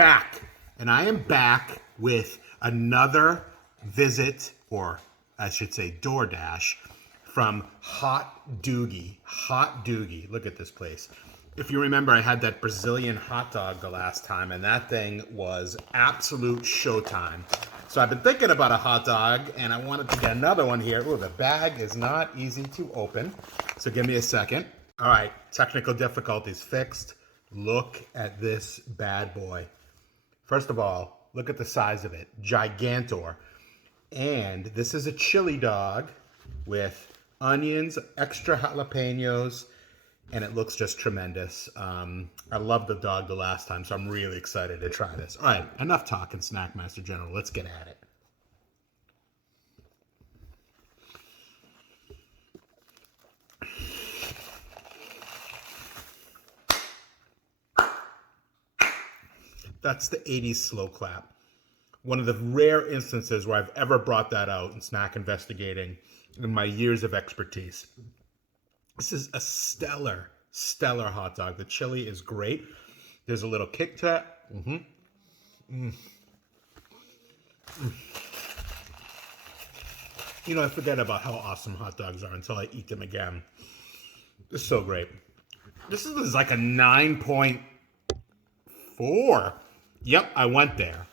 back. And I am back with another visit, or I should say DoorDash, from Hot Doogie. Hot Doogie. Look at this place. If you remember, I had that Brazilian hot dog the last time, and that thing was absolute showtime. So I've been thinking about a hot dog, and I wanted to get another one here. Ooh, the bag is not easy to open. So give me a second. All right, technical difficulties fixed. Look at this bad boy. First of all, look at the size of it. Gigantor. And this is a chili dog with onions, extra jalapenos, and it looks just tremendous. I loved the dog the last time, so I'm really excited to try this. All right, enough talking, Snackmaster General. Let's get at it. That's the 80s slow clap. One of the rare instances where I've ever brought that out in snack investigating in my years of expertise. This is a stellar hot dog. The chili is great. There's a little kick to it. You know, I forget about how awesome hot dogs are until I eat them again. This is so great. This is like a 9.4. Yep, I went there.